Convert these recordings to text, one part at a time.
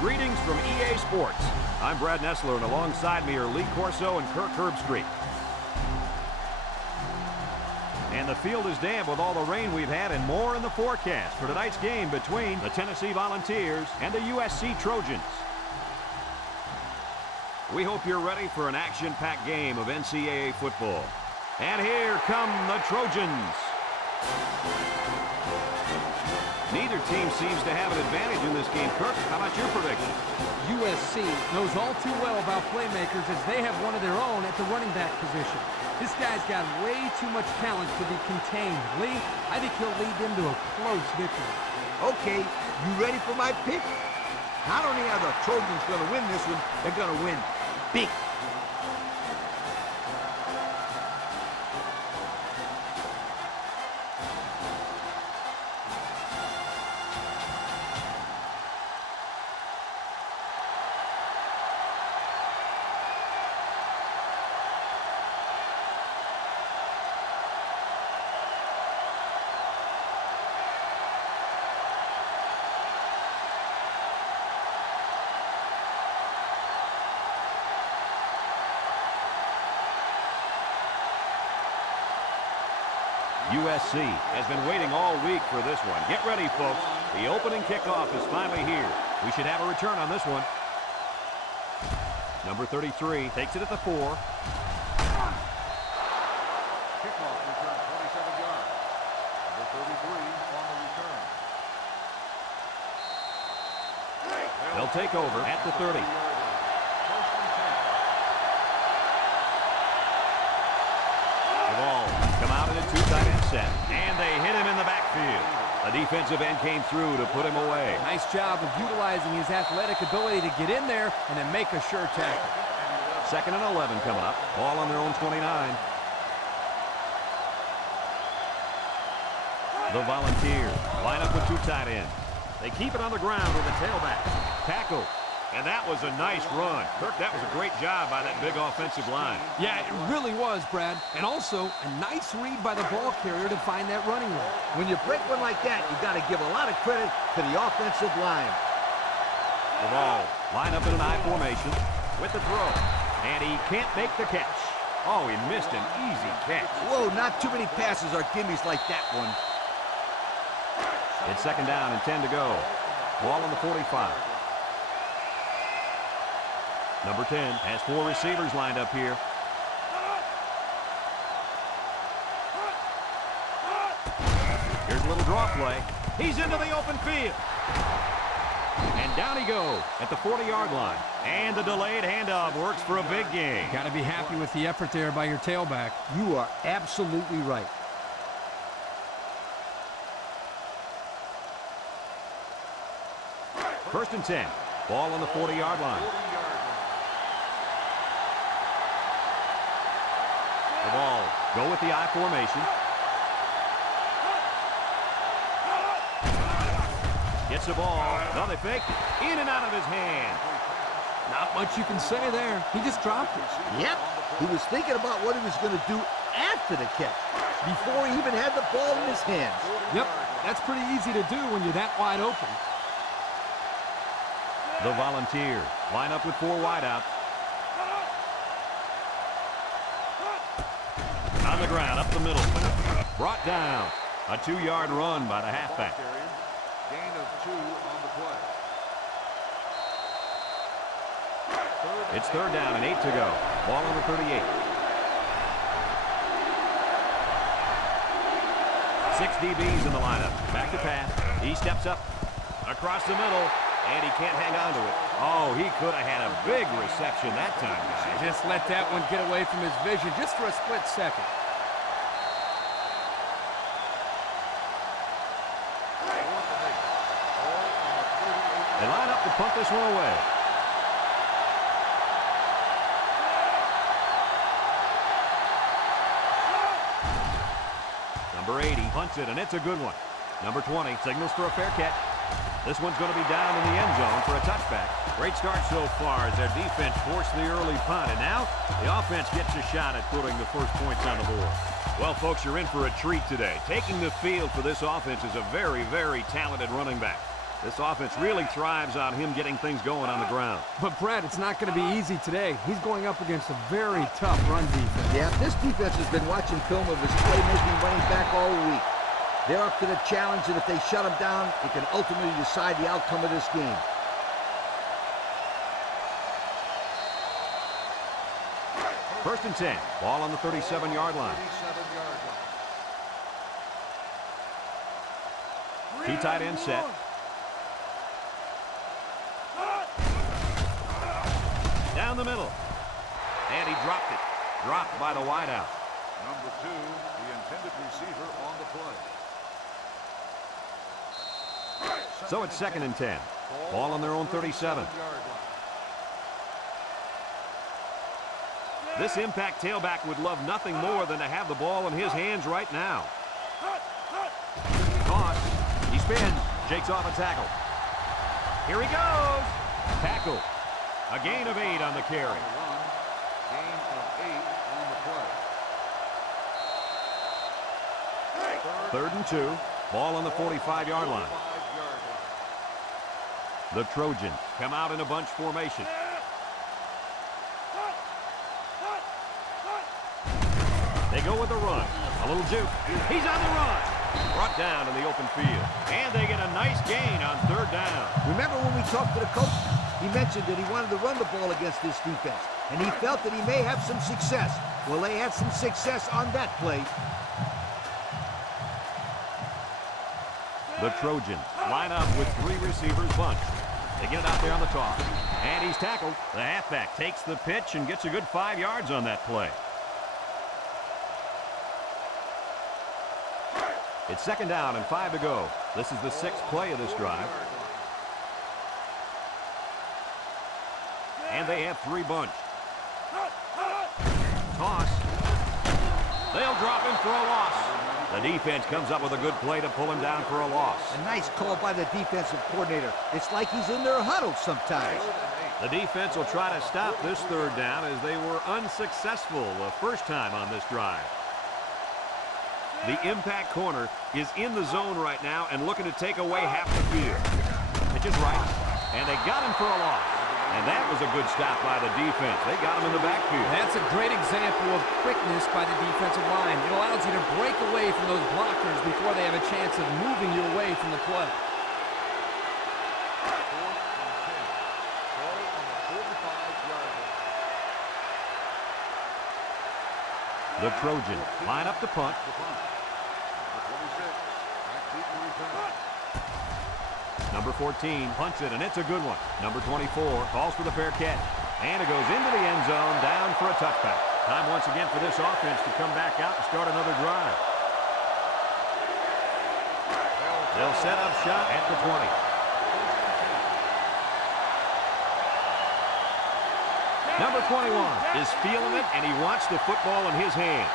Greetings from EA Sports. I'm Brad Nessler, and alongside me are Lee Corso and Kirk Herbstreit. And the field is damp with all the rain we've had and more in the forecast for tonight's game between the Tennessee Volunteers and the USC Trojans. We hope you're ready for an action-packed game of NCAA football. And here come the Trojans. Neither team seems to have an advantage in this game. Kirk, how about your prediction? USC knows all too well about playmakers as they have one of their own at the running back position. This guy's got way too much talent to be contained. Lee, I think he'll lead them to a close victory. Okay, you ready for my pick? Not only are the Trojans going to win this one, they're going to win big. USC has been waiting all week for this one. Get ready, folks. The opening kickoff is finally here. We should have a return on this one. Number 33 takes it at the 4. Kickoff return, 27 yards. Number 33 on the return. They'll take over at the 30. The ball come out in a two-tight end set, and they hit him in the backfield. The defensive end came through to put him away. Nice job of utilizing his athletic ability to get in there and then make a sure tackle. 2nd and 11 coming up. Ball on their own 29. The Volunteers line up with two tight ends. They keep it on the ground with a tailback. Tackle. And that was a nice run. Kirk, that was a great job by that big offensive line. Yeah, it really was, Brad. And also, a nice read by the ball carrier to find that running lane. When you break one like that, you got to give a lot of credit to the offensive line. The ball line up in an I formation with the throw. And he can't make the catch. Oh, he missed an easy catch. Whoa, not too many passes are gimmies like that one. It's 2nd down and 10 to go. Ball on the 45. Number 10 has 4 receivers lined up here. Here's a little draw play. He's into the open field. And down he goes at the 40-yard line. And the delayed handoff works for a big gain. Got to be happy with the effort there by your tailback. You are absolutely right. First and 10. Ball on the 40-yard line. The ball go with the I formation. Gets the ball. No, they faked it. In and out of his hand. Not much you can say there. He just dropped it. Yep. He was thinking about what he was going to do after the catch, before he even had the ball in his hands. Yep. That's pretty easy to do when you're that wide open. The Volunteers line up with 4 wideouts. On the ground, up the middle. Brought down. A 2-yard run by the halfback. Gain of 2 on the play. It's 3rd down and 8 to go. Ball on the 38. 6 DBs in the lineup. Back to pass. He steps up across the middle. And he can't hang on to it. Oh, he could have had a big reception that time, guys. Just let that one get away from his vision just for a split second. They line up to punt this one away. Number 80 punts it, and it's a good one. Number 20 signals for a fair catch. This one's going to be down in the end zone for a touchback. Great start so far as their defense forced the early punt. And now the offense gets a shot at putting the first points on the board. Well, folks, you're in for a treat today. Taking the field for this offense is a very, very talented running back. This offense really thrives on him getting things going on the ground. But, Brad, it's not going to be easy today. He's going up against a very tough run defense. Yeah, this defense has been watching film of his playmaking running back all week. They're up to the challenge, and if they shut him down, it can ultimately decide the outcome of this game. First and 10. Ball on the 37-yard line. Two tight end set. Down the middle. And he dropped it. Dropped by the wideout. Number 2, the intended receiver on the play. So it's second and 10. Ball on their own 37. This impact tailback would love nothing more than to have the ball in his hands right now. Toss. He spins. Shakes off a tackle. Here he goes. Tackle. A gain of 8 on the carry. Gain of 8 on the play. Third and 2. Ball on the 45-yard line. The Trojans come out in a bunch formation. They go with a run. A little juke. He's on the run. Brought down in the open field. And they get a nice gain on third down. Remember when we talked to the coach? He mentioned that he wanted to run the ball against this defense, and he felt that he may have some success. Well, they had some success on that play. The Trojans line up with 3 receivers bunched. They get it out there on the toss. And he's tackled. The halfback takes the pitch and gets a good 5 yards on that play. It's second down and 5 to go. This is the 6th play of this drive. And they have 3 bunched. Toss. They'll drop him for a loss. The defense comes up with a good play to pull him down for a loss. A nice call by the defensive coordinator. It's like he's in their huddle sometimes. The defense will try to stop this third down as they were unsuccessful the first time on this drive. The impact corner is in the zone right now and looking to take away half the field. Pitch is right, and they got him for a loss. And that was a good stop by the defense. They got him in the backfield. That's a great example of quickness by the defensive line. It allows you to break away from those blockers before they have a chance of moving you away from the play. The Trojans line up to punt. Number 14 punts it, and it's a good one. Number 24 calls for the fair catch. And it goes into the end zone, down for a touchback. Time once again for this offense to come back out and start another drive. They'll set up shop at the 20. Number 21 is feeling it, and he wants the football in his hands.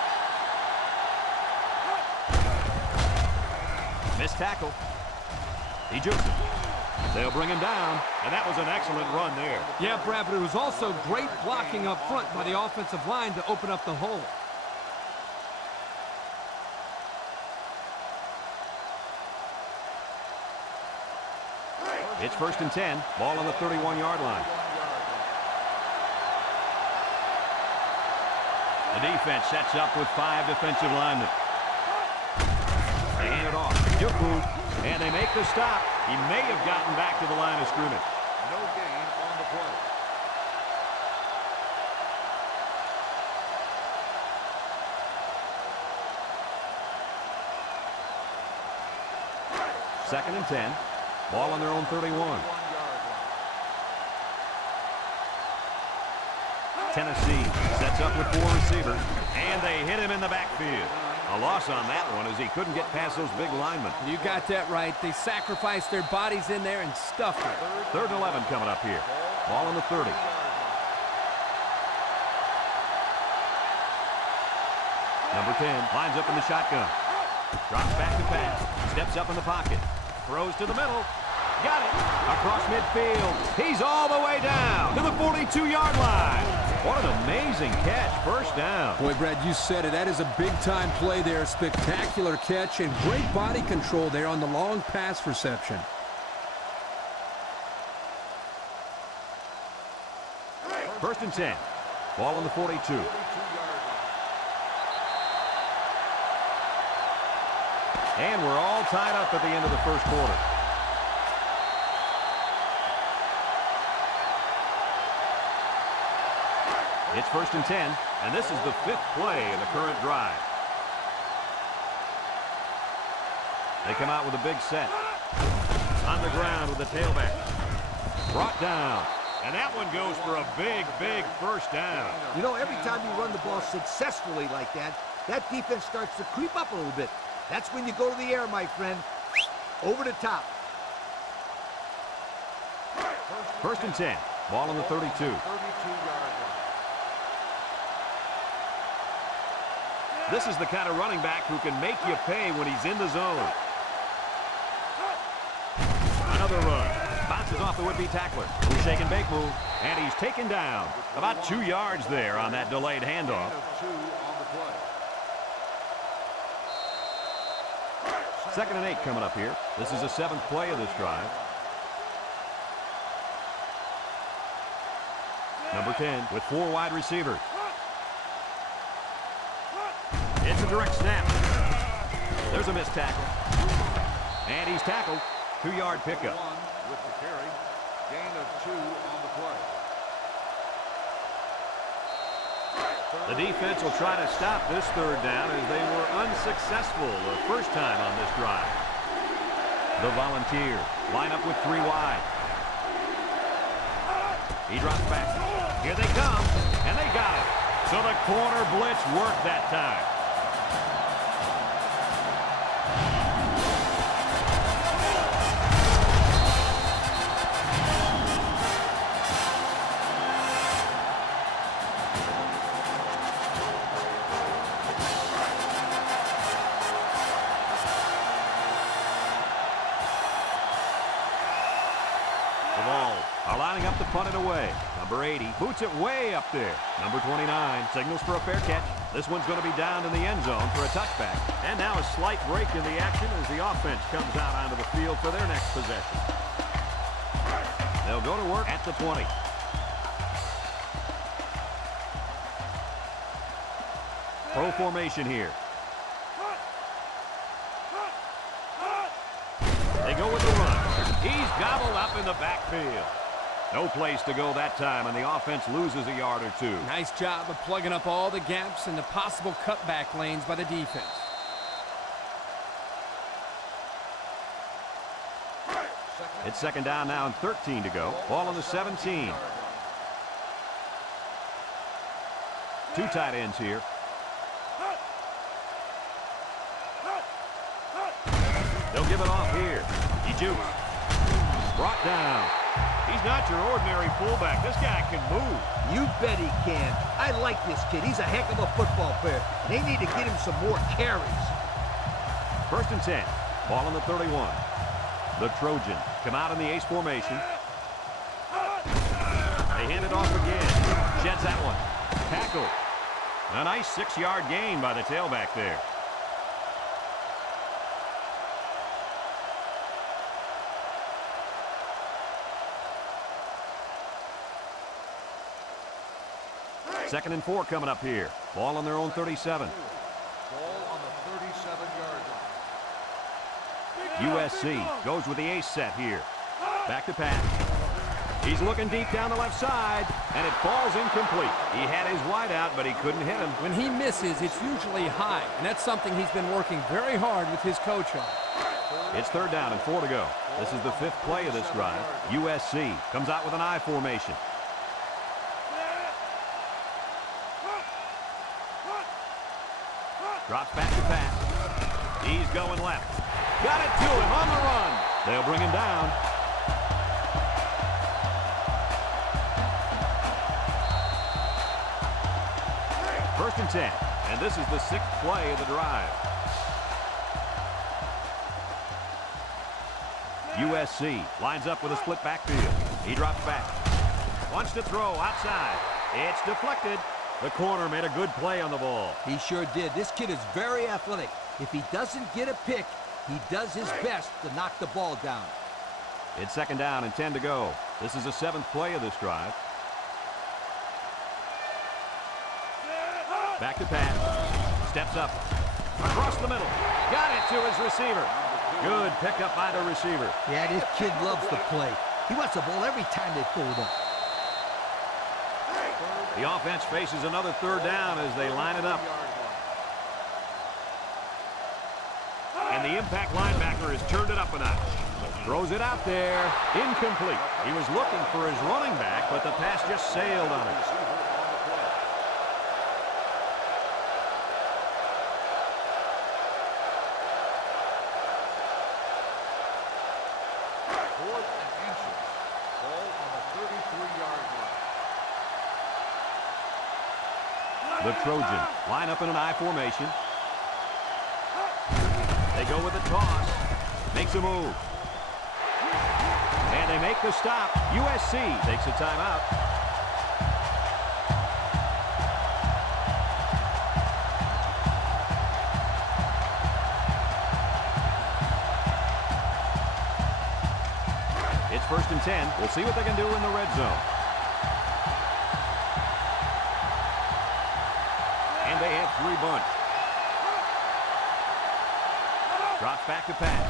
Missed tackle. He jukes it. They'll bring him down, and that was an excellent run there. Yeah, Brad, but it was also great blocking up front by the offensive line to open up the hole. It's first and 10. Ball on the 31-yard line. The defense sets up with 5 defensive linemen. They hand it off. Juku, and they make the stop. He may have gotten back to the line of scrimmage. No gain on the play. Second and 10. Ball on their own 31. Tennessee sets up with 4 receivers, and they hit him in the backfield. A loss on that one as he couldn't get past those big linemen. You got that right. They sacrificed their bodies in there and stuffed it. Third and 11 coming up here. Ball on the 30. Number 10 lines up in the shotgun. Drops back to pass. Steps up in the pocket. Throws to the middle. Got it. Across midfield. He's all the way down to the 42-yard line. What an amazing catch. First down. Boy, Brad, you said it. That is a big-time play there. Spectacular catch and great body control there on the long pass reception. First and 10. Ball on the 42. 42-yard line. And we're all tied up at the end of the first quarter. It's first and 10, and this is the 5th play of the current drive. They come out with a big set. On the ground with the tailback. Brought down. And that one goes for a big, big first down. You know, every time you run the ball successfully like that, that defense starts to creep up a little bit. That's when you go to the air, my friend. Over the top. First and 10. Ball on the 32. 32-yard line. This is the kind of running back who can make you pay when he's in the zone. Another run. Bounces off the would-be tackler. Shake and bake move. And he's taken down. About 2 yards there on that delayed handoff. Gain of 2 on the play. Second and 8 coming up here. This is the 7th play of this drive. Number 10 with 4 wide receivers. It's a direct snap. There's a missed tackle. And he's tackled. 2-yard pickup. 1 with the carry. Gain of 2 on the play. The defense will try to stop this third down as they were unsuccessful the first time on this drive. The Volunteers line up with 3 wide. He drops back. Here they come, and they got it. So the corner blitz worked that time. Lining up to punt it away. Number 80 boots it way up there. Number 29 signals for a fair catch. This one's going to be down in the end zone for a touchback. And now a slight break in the action as the offense comes out onto the field for their next possession. They'll go to work at the 20. Pro formation here. They go with the run. He's gobbled up in the backfield. No place to go that time, and the offense loses a yard or 2. Nice job of plugging up all the gaps and the possible cutback lanes by the defense. It's second down now and 13 to go. Ball on the 17. 2 tight ends here. They'll give it off here. He jukes. Brought down. He's not your ordinary fullback. This guy can move. You bet he can. I like this kid. He's a heck of a football player. They need to get him some more carries. First and 10. Ball on the 31. The Trojans come out in the ace formation. They hand it off again. Jets that one. Tackle. A nice 6-yard gain by the tailback there. Second and 4 coming up here. Ball on their own 37. Ball on the 37-yard line. USC goes with the ace set here. Back to pass. He's looking deep down the left side, and it falls incomplete. He had his wide out, but he couldn't hit him. When he misses, it's usually high, and that's something he's been working very hard with his coach on. It's third down and 4 to go. This is the 5th play of this drive. USC comes out with an I formation. Drops back to pass. He's going left. Got it to him on the run. They'll bring him down. First and 10. And this is the 6th play of the drive. USC lines up with a split backfield. He drops back. Wants to throw outside. It's deflected. The corner made a good play on the ball. He sure did. This kid is very athletic. If he doesn't get a pick, he does his best to knock the ball down. It's second down and 10 to go. This is the 7th play of this drive. Back to pass. Steps up. Across the middle. Got it to his receiver. Good pickup by the receiver. Yeah, this kid loves to play. He wants the ball every time they throw it up. The offense faces another third down as they line it up. And the impact linebacker has turned it up a notch. Throws it out there. Incomplete. He was looking for his running back, but the pass just sailed on it. The Trojans line up in an I formation. They go with a toss. Makes a move. And they make the stop. USC takes a timeout. It's 1st and 10. We'll see what they can do in the red zone. And they have 3 bunch. Drops back to pass.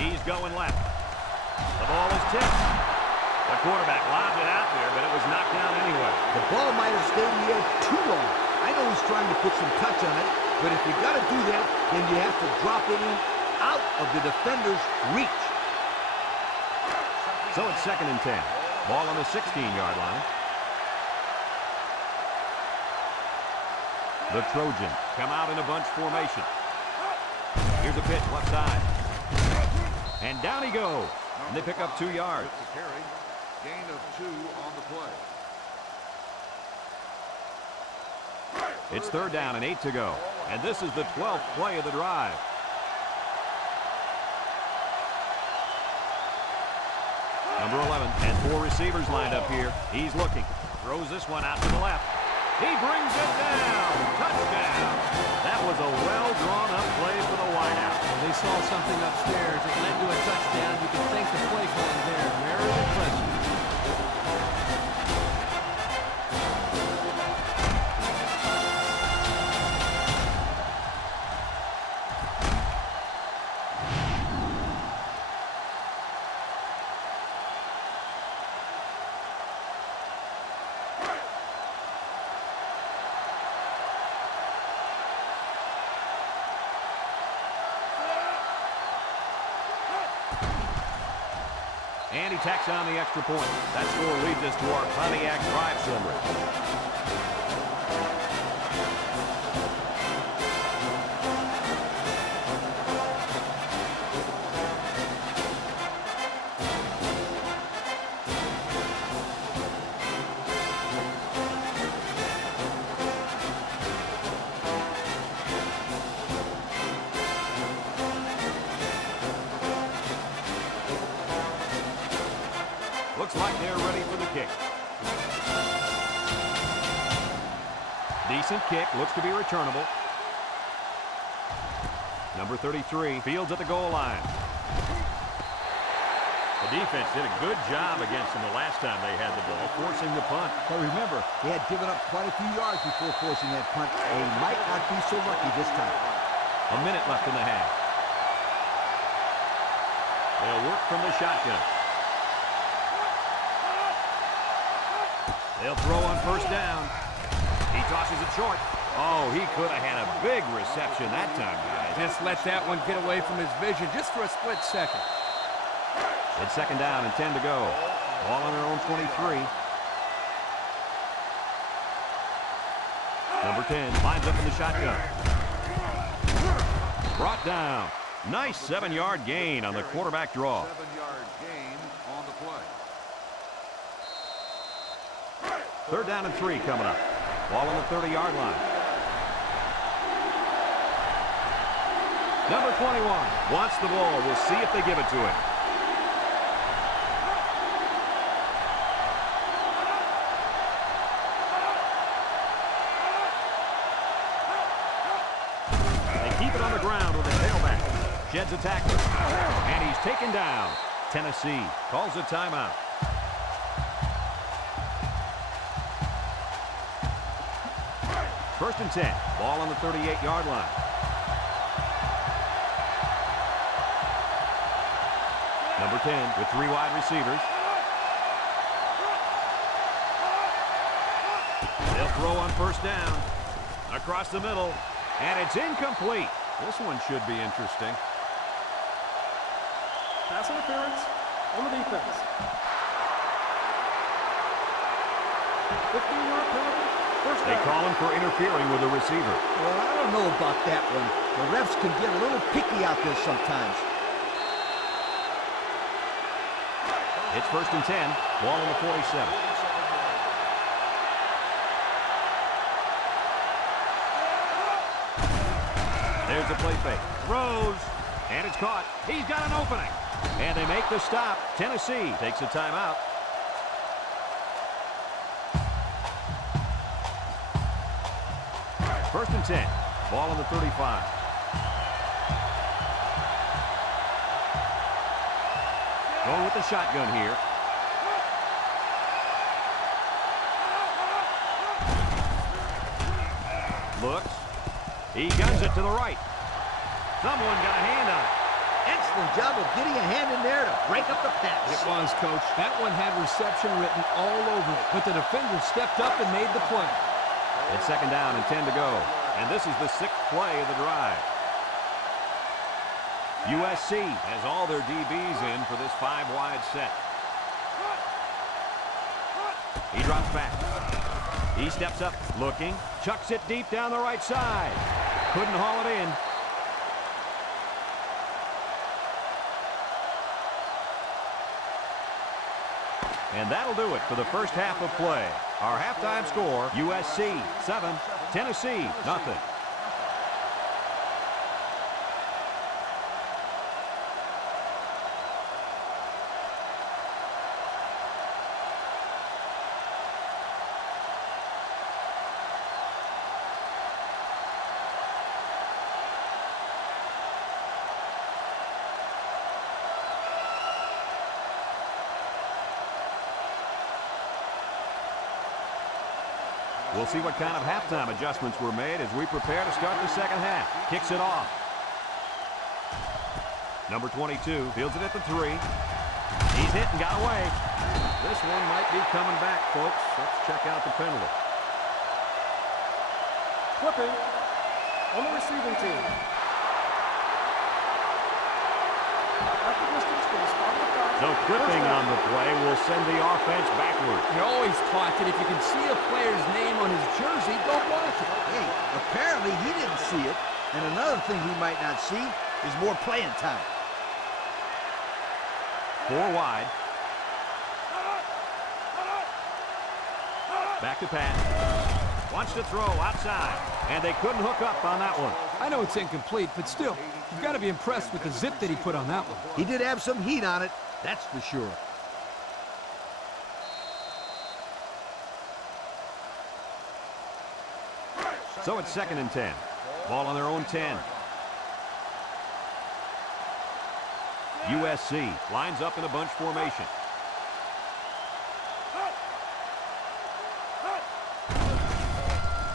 He's going left. The ball is tipped. The quarterback lobbed it out there, but it was knocked down anyway. The ball might have stayed in the air too long. I know he's trying to put some touch on it, but if you got to do that, then you have to drop it in out of the defender's reach. So it's 2nd and 10. Ball on the 16-yard line. The Trojans come out in a bunch formation. Here's a pitch left side. And down he goes. And they pick up 2 yards. Gain of 2 on the play. It's 3rd down and 8 to go. And this is the 12th play of the drive. Number 11 and 4 receivers lined up here. He's looking. Throws this one out to the left. He brings it down. Touchdown. That was a well-drawn-up play for the wideout. They saw something upstairs. It led to a touchdown. You can thank the play calling there. Very impressive. And he tacks on the extra point. That score leads us to our Pontiac drive summary. Looks like they're ready for the kick. Decent kick. Looks to be returnable. Number 33 fields at the goal line. The defense did a good job against them the last time they had the ball, forcing the punt. But remember, they had given up quite a few yards before forcing that punt. They might not be so lucky this time. A minute left in the half. They'll work from the shotgun. They'll throw on 1st down. He tosses it short. Oh, he could have had a big reception that time, guys. Just let that one get away from his vision just for a split second. It's 2nd down and 10 to go. Ball on their own 23. Number 10 lines up in the shotgun. Brought down. Nice 7-yard gain on the quarterback draw. 7-yard gain on the play. 3rd down and 3 coming up. Ball on the 30-yard line. Number 21 wants the ball. We'll see if they give it to him. They keep it on the ground with a tailback. Sheds a tackler. And he's taken down. Tennessee calls a timeout. First and 10. Ball on the 38-yard line. Number 10 with 3 wide receivers. They'll throw on first down. Across the middle. And it's incomplete. This one should be interesting. Pass interference on the defense. 15-yard penalty. First They down. call him for interfering with the receiver. Well, I don't know about that one. The refs can get a little picky out there sometimes. It's first and 10. Ball on the 47. There's the play fake. Throws. And it's caught. He's got an opening. And they make the stop. Tennessee takes a timeout. First and 10. Ball on the 35. Going with the shotgun here. Looks. He guns it to the right. Someone got a hand on it. Excellent job of getting a hand in there to break up the pass. It was, Coach. That one had reception written all over it, but the defender stepped up and made the play. It's second down and 10 to go. And this is the 6th play of the drive. USC has all their DBs in for this 5-wide set. He drops back. He steps up, looking, chucks it deep down the right side. Couldn't haul it in. And that'll do it for the first half of play. Our halftime score, USC 7, Tennessee nothing. We'll see what kind of halftime adjustments were made as we prepare to start the second half. Kicks it off. Number 22 fields it at the 3. He's hit and got away. This one might be coming back, folks. Let's check out the penalty. Flipping on the receiving team. After distance goes on the five. So clipping on the play will send the offense backward. You're always taught that if you can see a player's name on his jersey, don't watch it. Hey, apparently he didn't see it. And another thing he might not see is more playing time. 4 wide. Back to pass. Wants to throw outside. And they couldn't hook up on that one. I know it's incomplete, but still, you've got to be impressed with the zip that he put on that one. He did have some heat on it, that's for sure. So it's second and 10. Ball on their own 10. USC lines up in a bunch formation.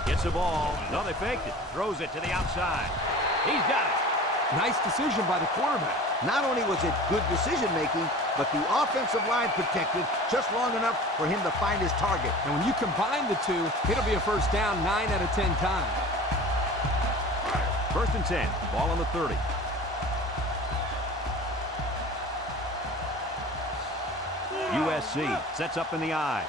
Gets the ball. No, they faked it. Throws it to the outside. He's got it. Nice decision by the quarterback. Not only was it good decision-making, but the offensive line protected just long enough for him to find his target. And when you combine the two, it'll be a first down 9 out of 10 times. First and 10. Ball on the 30. USC sets up in the I.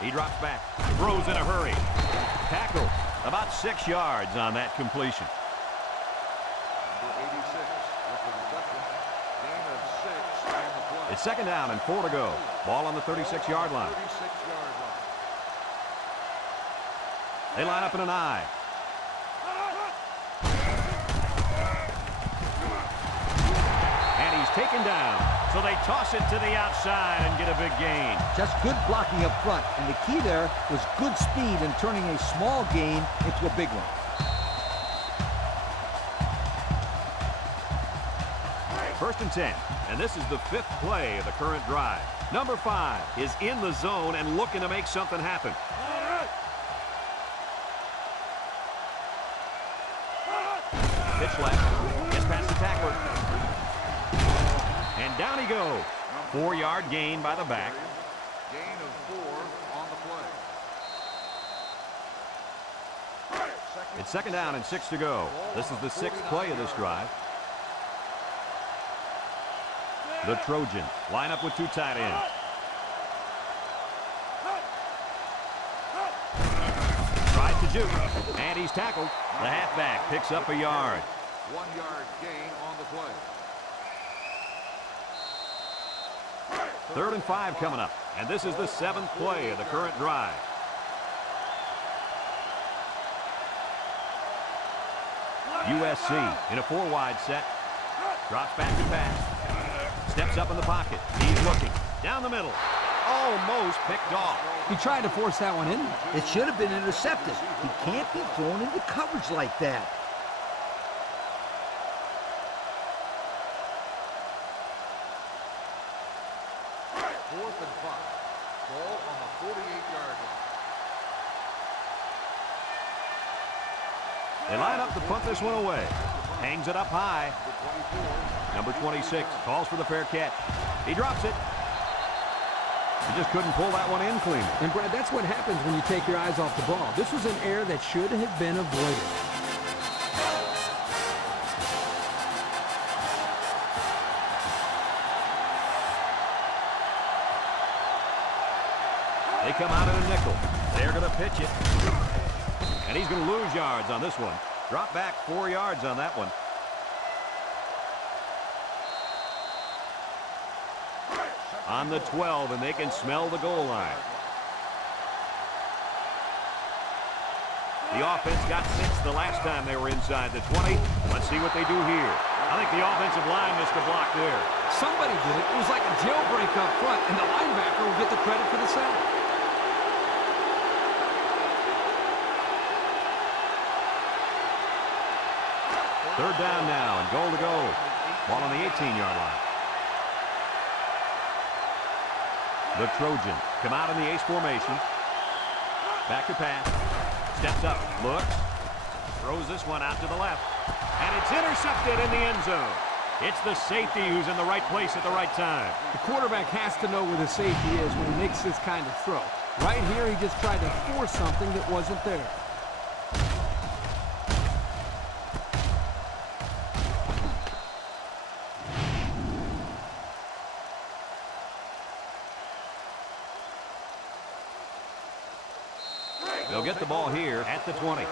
He drops back. Throws in a hurry. Tackle. About 6 yards on that completion. Number 86 with the reception. Gain of 6 on the play. It's second down and 4 to go. Ball on the 36-yard line. 36-yard line. They line up in an I. And he's taken down. So they toss it to the outside and get a big gain. Just good blocking up front, and the key there was good speed in turning a small gain into a big one. First and 10, and this is the 5th play of the current drive. Number 5 is in the zone and looking to make something happen. Pitch left. Gets past the tackler. And down he goes. 4-yard gain by the back. Gain of 4 on the play. It's 2nd down and 6 to go. This is the 6th play of this drive. The Trojans line up with 2 tight ends. Tries to juke, and he's tackled. The halfback picks up a yard. 1-yard gain on the play. 3rd and 5 coming up, and this is the 7th play of the current drive. USC in a 4-wide set. Drops back to pass. Steps up in the pocket. He's looking. Down the middle. Almost picked off. He tried to force that one in. It should have been intercepted. He can't be thrown into coverage like that. Fourth and 5. Ball on the 48-yard line. They line up to punt this one away. Hangs it up high. Number 26 calls for the fair catch. He drops it. He just couldn't pull that one in clean. And, Brad, that's what happens when you take your eyes off the ball. This was an error that should have been avoided. They come out in a nickel. They're going to pitch it. And he's going to lose yards on this one. Drop back 4 yards on that one. On the 12, and they can smell the goal line. The offense got 6 the last time they were inside the 20. Let's see what they do here. I think the offensive line missed a block there. Somebody did it. It was like a jailbreak up front, and the linebacker will get the credit for the sack. Third down now, and goal to go. Ball on the 18-yard line. The Trojans come out in the ace formation. Back to pass. Steps up. Looks. Throws this one out to the left. And it's intercepted in the end zone. It's the safety who's in the right place at the right time. The quarterback has to know where the safety is when he makes this kind of throw. Right here, he just tried to force something that wasn't there. They'll get the ball here at the 20.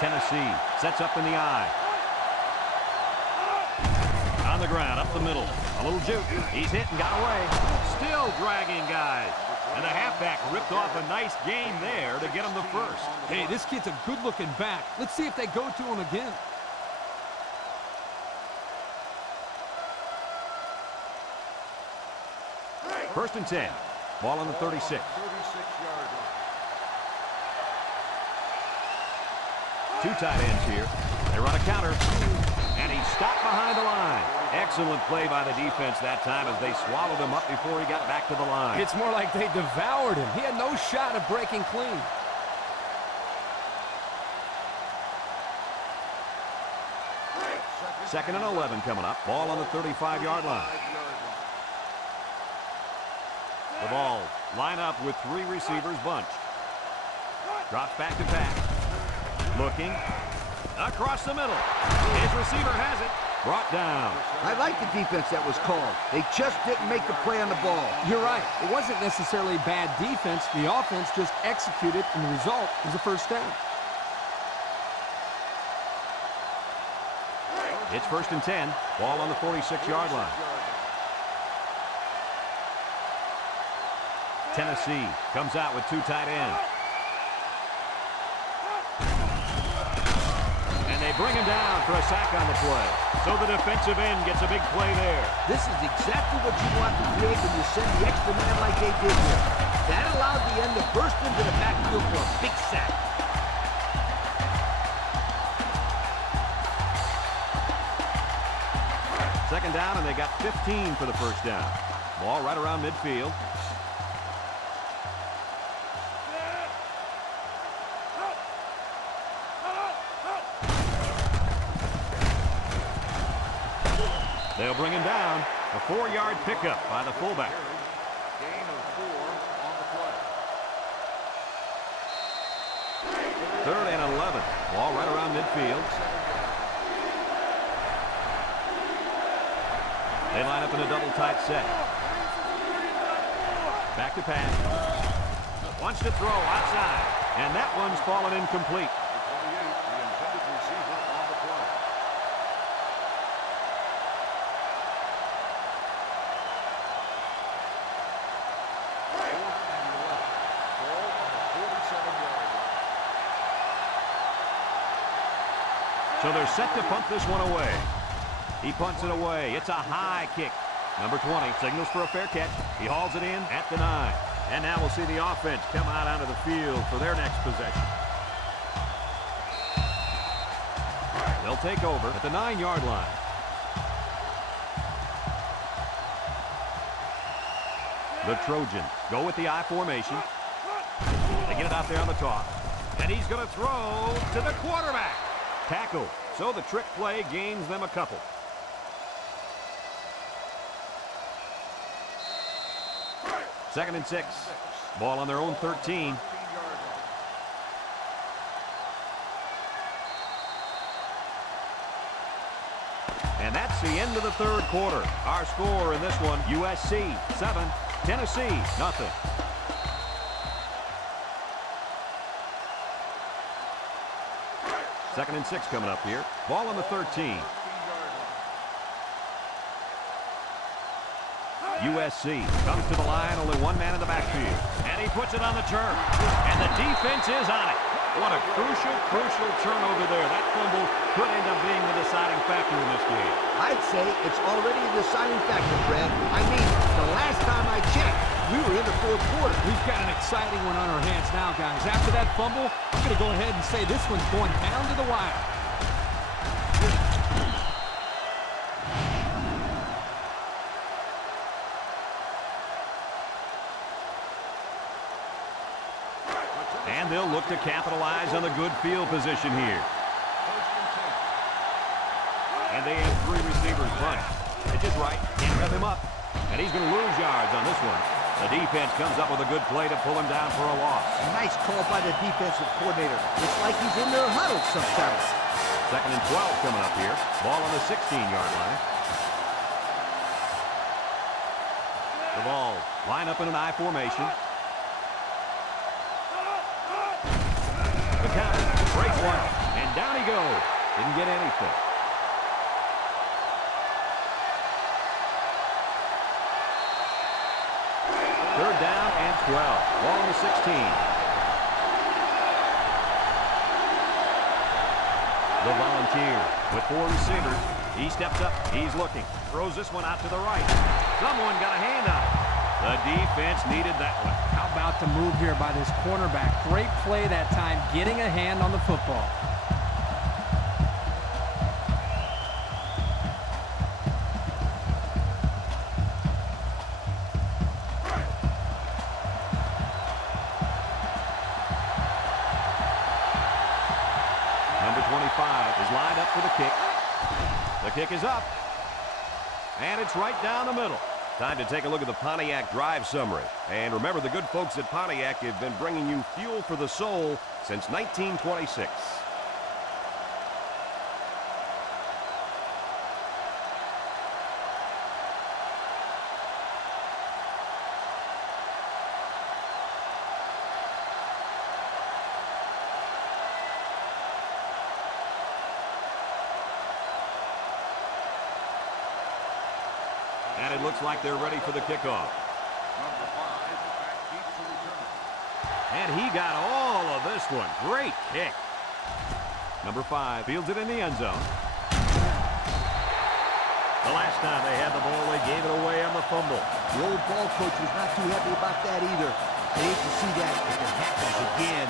Tennessee sets up in the eye. On the ground, up the middle. A little juke. He's hit and got away. Still dragging guys. And the halfback ripped off a nice gain there to get him the first. Hey, this kid's a good-looking back. Let's see if they go to him again. First and 10. Ball on the 36. 36-yard line. 2 tight ends here. They run a counter. And he's stopped behind the line. Excellent play by the defense that time as they swallowed him up before he got back to the line. It's more like they devoured him. He had no shot of breaking clean. Second and 11 coming up. Ball on the 35-yard line. The ball line up with 3 receivers bunched. Drops back to pass. Looking. Across the middle. His receiver has it. Brought down. I like the defense that was called. They just didn't make the play on the ball. You're right. It wasn't necessarily bad defense. The offense just executed, and the result was a first down. It's first and 10. Ball on the 46-yard line. Tennessee comes out with 2 tight ends. And they bring him down for a sack on the play. So the defensive end gets a big play there. This is exactly what you want to create when you send the extra man like they did here. That allowed the end to burst into the backfield for a big sack. Second down, and they got 15 for the first down. Ball right around midfield. They'll bring him down. A 4-yard pickup by the fullback. Gain of 4 on the play. 3rd and 11. Ball right around midfield. They line up in a double tight set. Back to pass. Wants to throw outside. And that one's fallen incomplete. The 28, the intended receiver on the play. Fourth and 11. Ball on the 47-yard line. So they're set to punt this one away. He punts it away. It's a high kick. Number 20 signals for a fair catch. He hauls it in at the 9. And now we'll see the offense come out onto the field for their next possession. They'll take over at the 9-yard line. The Trojans go with the I formation. They get it out there on the top. And he's going to throw to the quarterback. Tackle. So the trick play gains them a couple. Second and 6. Ball on their own 13. And that's the end of the 3rd quarter. Our score in this one, USC 7, Tennessee nothing. Second and 6 coming up here. Ball on the 13. USC comes to the line, only one man in the backfield. And he puts it on the turf. And the defense is on it. What a crucial turnover there. That fumble could end up being the deciding factor in this game. I'd say it's already a deciding factor, Brad. I mean, the last time I checked, we were in the 4th quarter. We've got an exciting one on our hands now, guys. After that fumble, I'm going to go ahead and say this one's going down to the wire. And they'll look to capitalize on the good field position here. And they have 3 receivers bunched. It's just right. Can't rev him up. And he's going to lose yards on this one. The defense comes up with a good play to pull him down for a loss. A nice call by the defensive coordinator. It's like he's in their huddle sometimes. Second and 12 coming up here. Ball on the 16-yard line. The ball line up in an I formation. The count breaks one, and down he goes. Didn't get anything. Third down and 12. Ball on the 16. The Volunteer with 4 receivers. He steps up. He's looking. Throws this one out to the right. Someone got a hand on it. The defense needed that one. How about the move here by this cornerback? Great play that time, getting a hand on the football. Number 25 is lined up for the kick. The kick is up. And it's right down the middle. Time to take a look at the Pontiac drive summary. And remember, the good folks at Pontiac have been bringing you fuel for the soul since 1926. And it looks like they're ready for the kickoff. Number 5 back deep to return. And he got all of this one. Great kick. Number 5 fields it in the end zone. The last time they had the ball, they gave it away on the fumble. The old ball coach was not too happy about that either. They hate to see that if it happens again.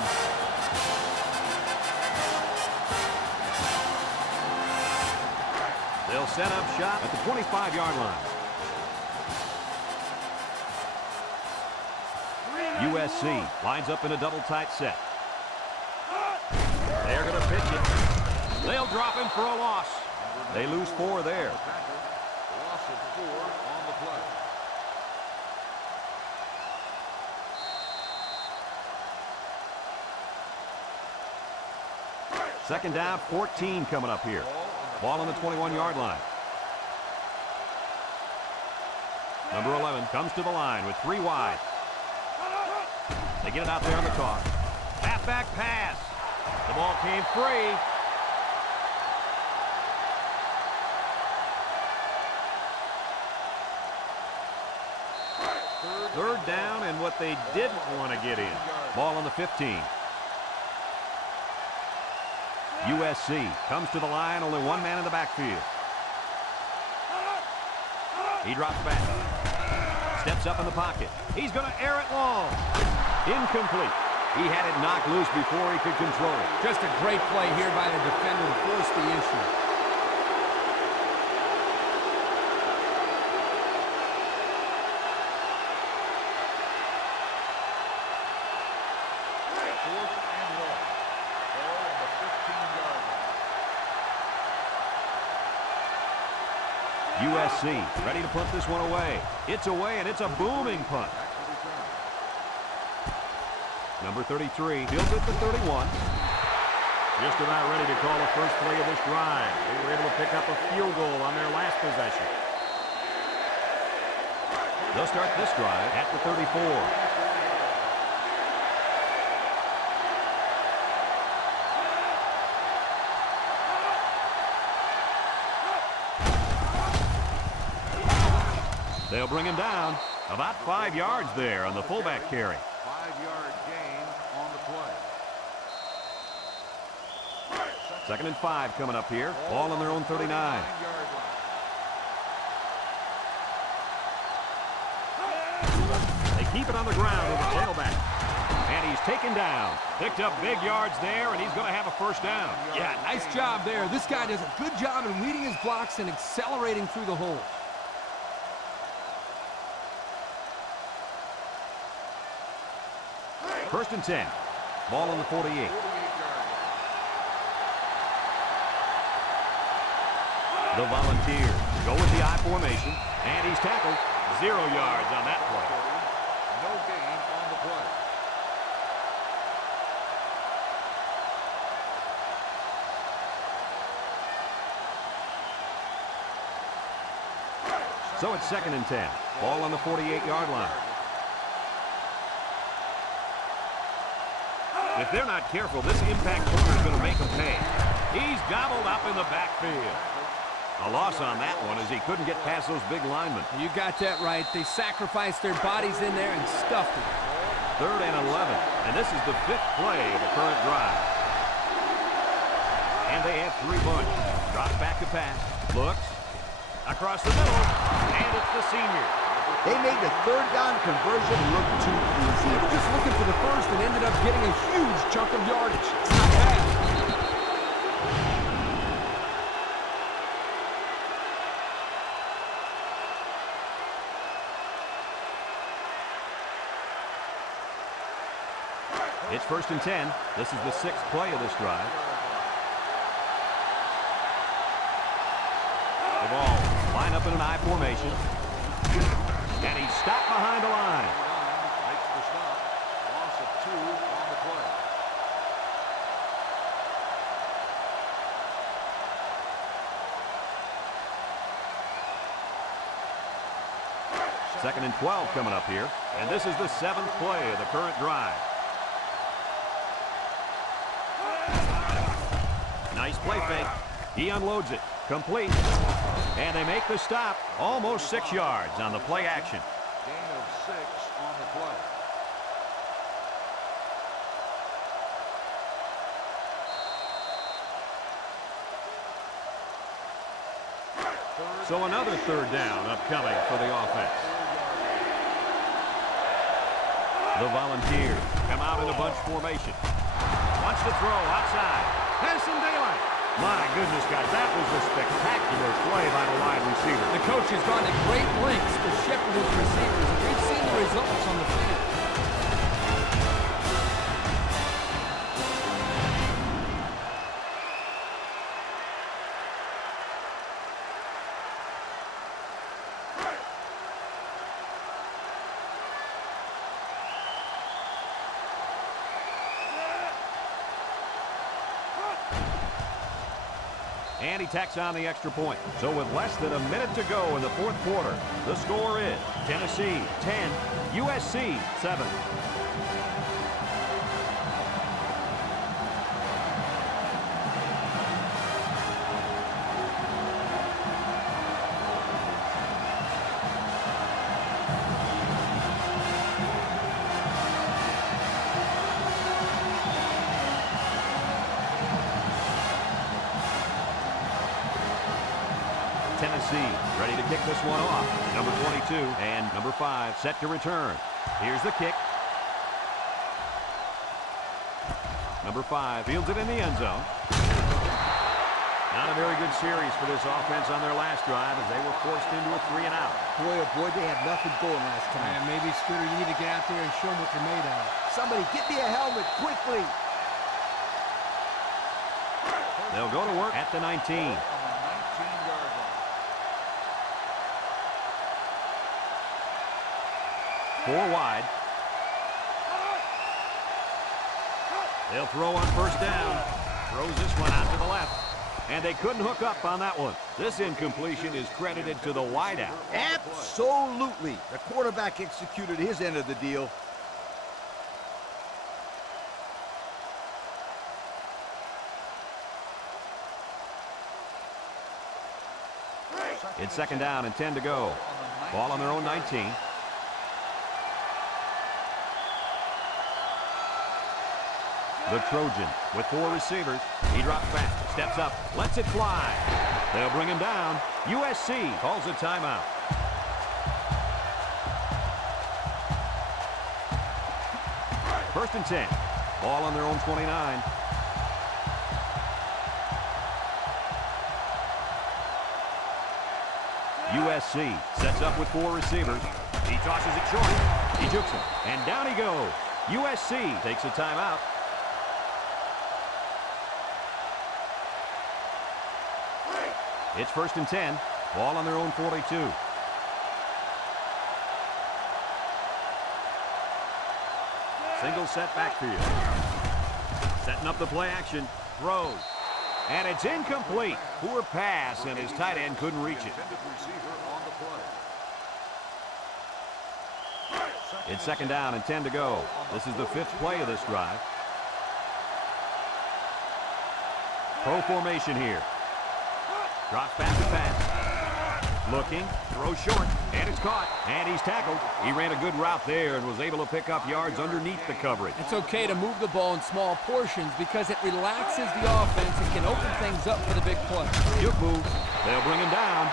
They'll set up shop at the 25-yard line. USC lines up in a double tight set. They're going to pitch it. They'll drop him for a loss. They lose 4 there. Second down, 14 coming up here. Ball on the 21-yard line. Number 11 comes to the line with 3 wide. They get it out there on the toss. Halfback pass. The ball came free. Third down and what they didn't want to get in. Ball on the 15. USC comes to the line, only one man in the backfield. He drops back. Steps up in the pocket. He's going to air it long. Incomplete. He had it knocked loose before he could control it. Just a great play here by the defender to force the issue. USC ready to punt this one away. It's away, and it's a booming punt. Number 33 fields it to 31. Just about ready to call the first play of this drive. They were able to pick up a field goal on their last possession. They'll start this drive at the 34. They'll bring him down. About 5 yards there on the fullback carry. 5-yard gain on the play. Second and 5 coming up here. Ball on their own 39. 9-yard line. They keep it on the ground with the tailback. And he's taken down. Picked up big yards there, and he's going to have a first down. Yeah, nice job there. This guy does a good job in reading his blocks and accelerating through the hole. First and 10. Ball on the 48. 48 yards. The Volunteers go with the I formation, and he's tackled. 0 yards on that play. No gain on the play. So it's second and 10. Ball on the 48-yard line. If they're not careful, this impact corner is going to make them pay. He's gobbled up in the backfield. A loss on that one as he couldn't get past those big linemen. You got that right. They sacrificed their bodies in there and stuffed it. Third and 11. And this is the 5th play of the current drive. And they have 3 bunch. Drops back to pass. Looks. Across the middle. And it's the senior. They made the third down conversion look too easy. They were just looking for the first and ended up getting a huge chunk of yardage. It's not bad. It's first and 10. This is the 6th play of this drive. The ball line up in an I formation. And he's stopped behind the line. Makes the stop. Loss of 2 on the play. Second and 12 coming up here. And this is the 7th play of the current drive. Nice play fake. He unloads it. Complete. And they make the stop. Almost 6 yards on the play action. Gain of 6 on the play. So another third down upcoming for the offense. The Volunteers come out in a bunch formation. Wants to throw outside. Has some daylight. My goodness, guys, that was a spectacular play by the wide receiver. The coach has gone to great lengths to shepherd his receivers, and we've seen the results on the field. And he tacks on the extra point. So with less than a minute to go in the fourth quarter, the score is Tennessee 10, USC 7. Tennessee ready to kick this one off. Number 22 and number 5 set to return. Here's the kick. Number 5 fields it in the end zone. Not a very good series for this offense on their last drive as they were forced into a 3-and-out. Boy, oh boy, they had nothing going last time. And maybe, Scooter, you need to get out there and show them what you're made of. Somebody get me a helmet quickly. They'll go to work at the 19. On the 19-yard line. 4 wide. They'll throw on first down. Throws this one out to the left. And they couldn't hook up on that one. This incompletion is credited to the wideout. Absolutely. The quarterback executed his end of the deal. It's second down and 10 to go. Ball on their own 19. The Trojan with 4 receivers. He drops back, steps up, lets it fly. They'll bring him down. USC calls a timeout. First and 10. Ball on their own 29. USC sets up with 4 receivers. He tosses it short. He jukes him, and down he goes. USC takes a timeout. It's first and 10. Ball on their own 42. Single set backfield. Setting up the play action. Throws. And it's incomplete. Poor pass, and his tight end couldn't reach it. It's second down and 10 to go. This is the 5th play of this drive. Pro formation here. Drops back to pass. Looking, throws short, and it's caught, and he's tackled. He ran a good route there and was able to pick up yards underneath the coverage. It's okay to move the ball in small portions because it relaxes the offense and can open things up for the big play. Juke move. They'll bring him down.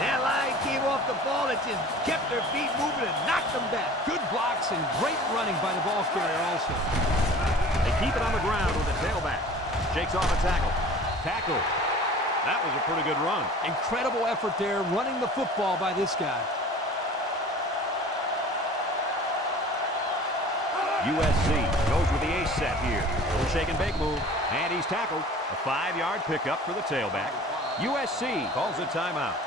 That line came off the ball. It just kept their feet moving and knocked them back. Good blocks and great running by the ball carrier also. They keep it on the ground with the tailback. Shakes off a tackle. Tackle. That was a pretty good run. Incredible effort there running the football by this guy. USC goes with the ace set here. Shake and bake move. And he's tackled. A 5-yard pickup for the tailback. USC calls a timeout.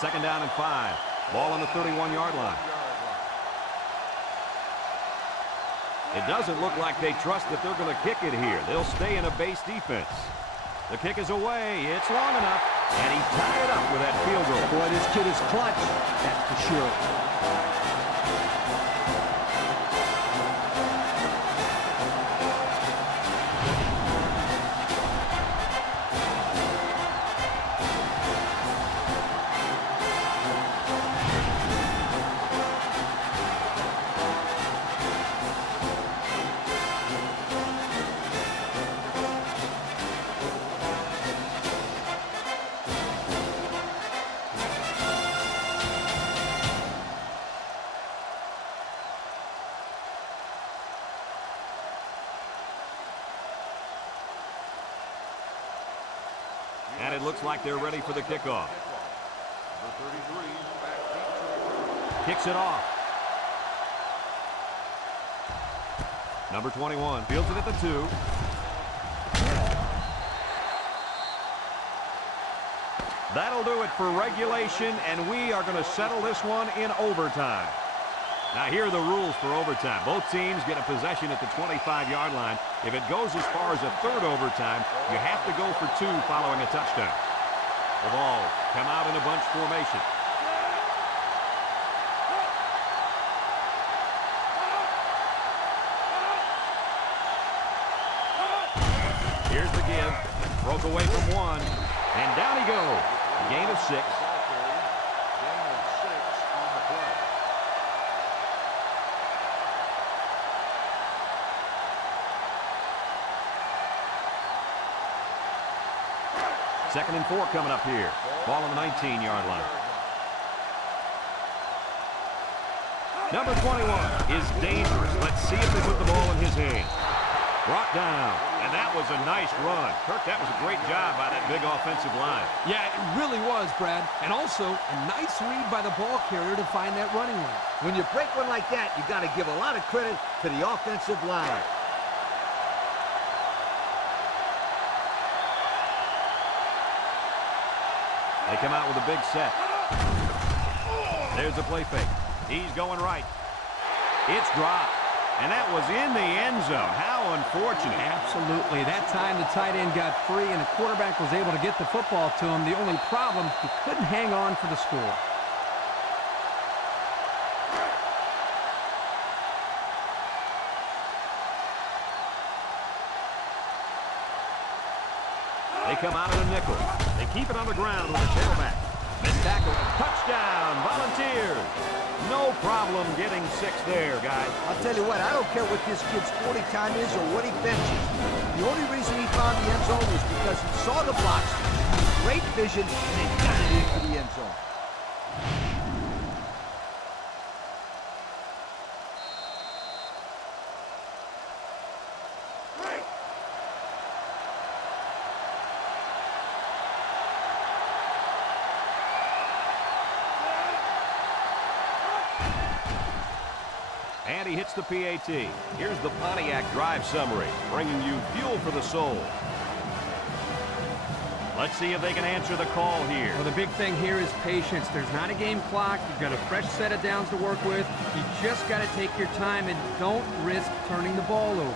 Second down and 5. Ball on the 31-yard line. It doesn't look like they trust that they're going to kick it here. They'll stay in a base defense. The kick is away. It's long enough. And he tied it up with that field goal. Boy, this kid is clutch. That's for sure. And it looks like they're ready for the kickoff. Kicks it off. Number 21 fields it at the 2. That'll do it for regulation, and we are going to settle this one in overtime. Now, here are the rules for overtime. Both teams get a possession at the 25-yard line. If it goes as far as a third overtime, you have to go for 2 following a touchdown. The ball come out in a bunch formation. Here's the give. Broke away from 1. And down he goes. Gain of 6. Gain of 6 on the play. Second and 4 coming up here. Ball on the 19-yard line. Number 21 is dangerous. Let's see if they put the ball in his hand. Brought down, and that was a nice run. Kirk, that was a great job by that big offensive line. Yeah, it really was, Brad. And also, a nice read by the ball carrier to find that running lane. When you break one like that, you got to give a lot of credit to the offensive line. They come out with a big set. There's a play fake. He's going right. It's dropped. And that was in the end zone. How unfortunate. Absolutely. That time the tight end got free and the quarterback was able to get the football to him. The only problem, he couldn't hang on for the score. They come out of the nickel. They keep it on the ground with a tailback. Missed tackle. Touchdown. Volunteers. No problem getting 6 there, guys. I'll tell you what, I don't care what this kid's 40 time is or what he benches. The only reason he found the end zone was because he saw the blocks, great vision, and then got it into the end zone. And he hits the PAT. Here's the Pontiac drive summary, bringing you fuel for the soul. Let's see if they can answer the call here. Well, the big thing here is patience. There's not a game clock. You've got a fresh set of downs to work with. You just got to take your time and don't risk turning the ball over.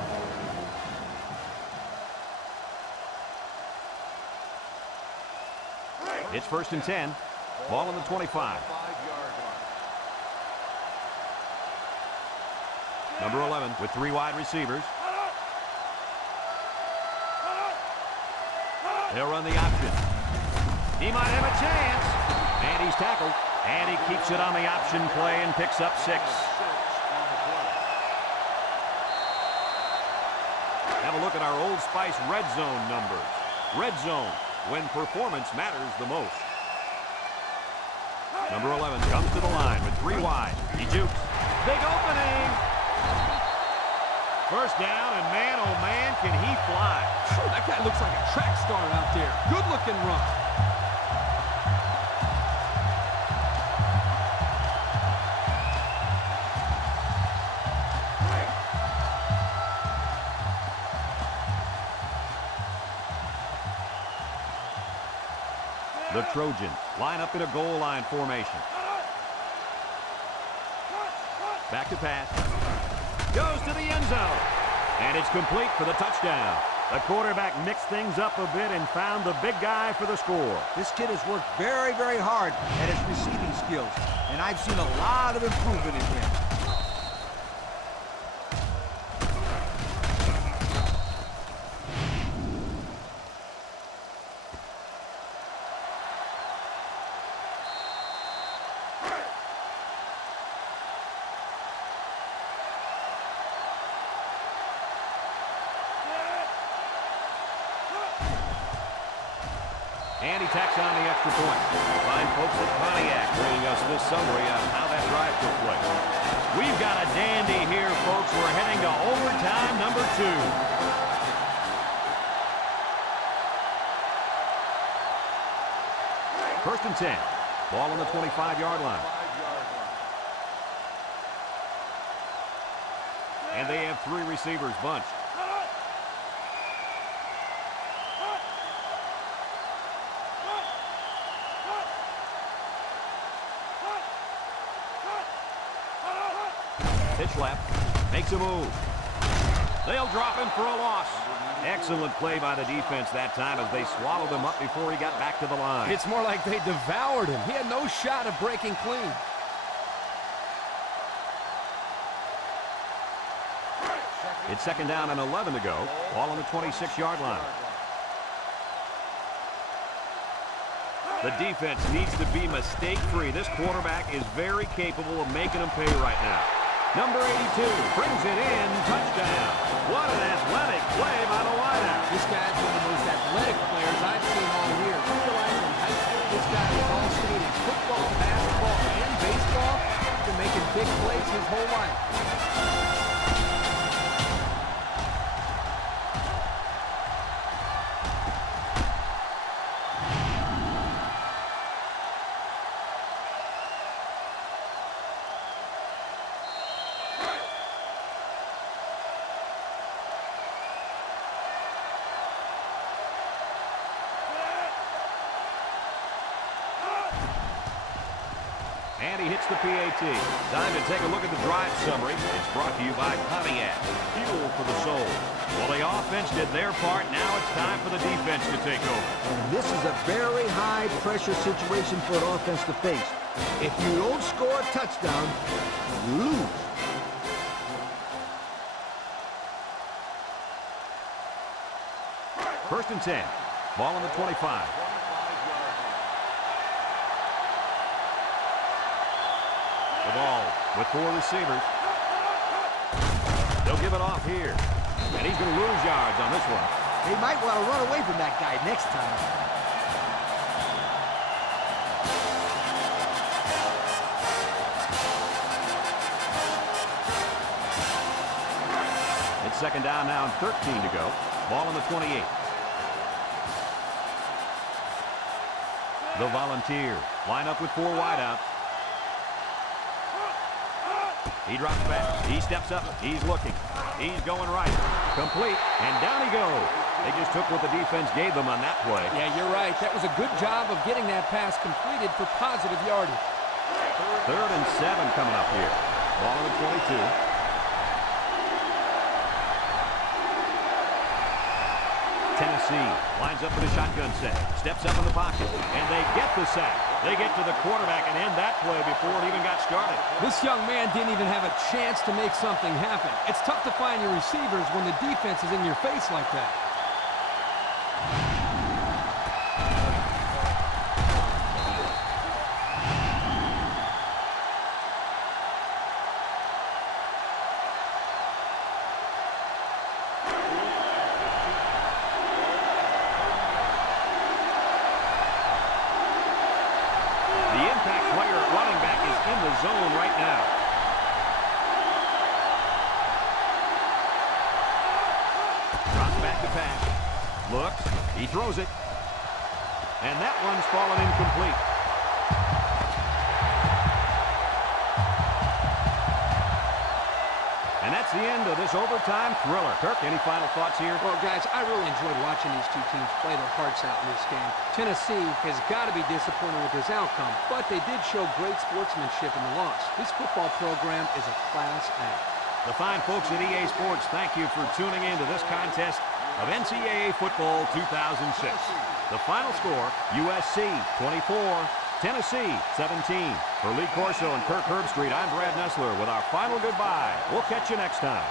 It's 1st and 10. Ball on the 25. 5-yard line. Number 11 with 3 wide receivers. They'll run the option. He might have a chance. And he's tackled. And he keeps it on the option play and picks up 6. Have a look at our Old Spice red zone numbers. Red zone, when performance matters the most. Number 11 comes to the line with 3 wide. He jukes. Big opening. First down, and man, oh man, can he fly. That guy looks like a track star out there. Good-looking run. The Trojans line up in a goal line formation. Back to pass. Goes to the end zone. And it's complete for the touchdown. The quarterback mixed things up a bit and found the big guy for the score. This kid has worked very, very hard at his receiving skills, and I've seen a lot of improvement in him. And he tacks on the extra point. Fine folks at Pontiac bringing us this summary on how that drive took place. We've got a dandy here, folks. We're heading to overtime number 2. First and 10. Ball on the 25-yard line. And they have 3 receivers bunched. push left. Makes a move. They'll drop him for a loss. Excellent play by the defense that time as they swallowed him up before he got back to the line. It's more like they devoured him. He had no shot of breaking clean. It's second down and 11 to go. Ball on the 26-yard line. The defense needs to be mistake-free. This quarterback is very capable of making them pay right now. Number 82 brings it in. Touchdown. What an athletic play by the wideout. This guy's one of the most athletic players I've seen all year. You realize in high school this guy was all state in football, basketball, and baseball. He's been making big plays his whole life. And he hits the PAT. Time to take a look at the drive summary. It's brought to you by Pontiac. Fuel for the soul. Well, the offense did their part. Now it's time for the defense to take over. And this is a very high-pressure situation for an offense to face. If you don't score a touchdown, you lose. First and 10. Ball on the 25. The ball with 4 receivers. They'll give it off here. And he's going to lose yards on this one. They might want to run away from that guy next time. It's second down now and 13 to go. Ball on the 28. The Volunteers line up with 4 wideouts. He drops back. He steps up. He's looking. He's going right. Complete. And down he goes. They just took what the defense gave them on that play. Yeah, you're right. That was a good job of getting that pass completed for positive yardage. Third and 7 coming up here. Ball on the 22. Tennessee lines up for the shotgun set. Steps up in the pocket. And they get the sack. They get to the quarterback and end that play before it even got started. This young man didn't even have a chance to make something happen. It's tough to find your receivers when the defense is in your face like that. Zone right now. Drops back to pass. Looks. He throws it. And that one's fallen incomplete. And that's the end of this overtime thriller. Kirk, any final thoughts here? Well, guys, I really enjoyed watching these two teams play their hearts out in this game. Tennessee has got to be disappointed with this outcome, but they did show great sportsmanship in the loss. This football program is a class act. The fine folks at EA Sports, thank you for tuning in to this contest of NCAA Football 2006. The final score, USC 24, Tennessee 17. For Lee Corso and Kirk Herbstreit, I'm Brad Nessler with our final goodbye. We'll catch you next time.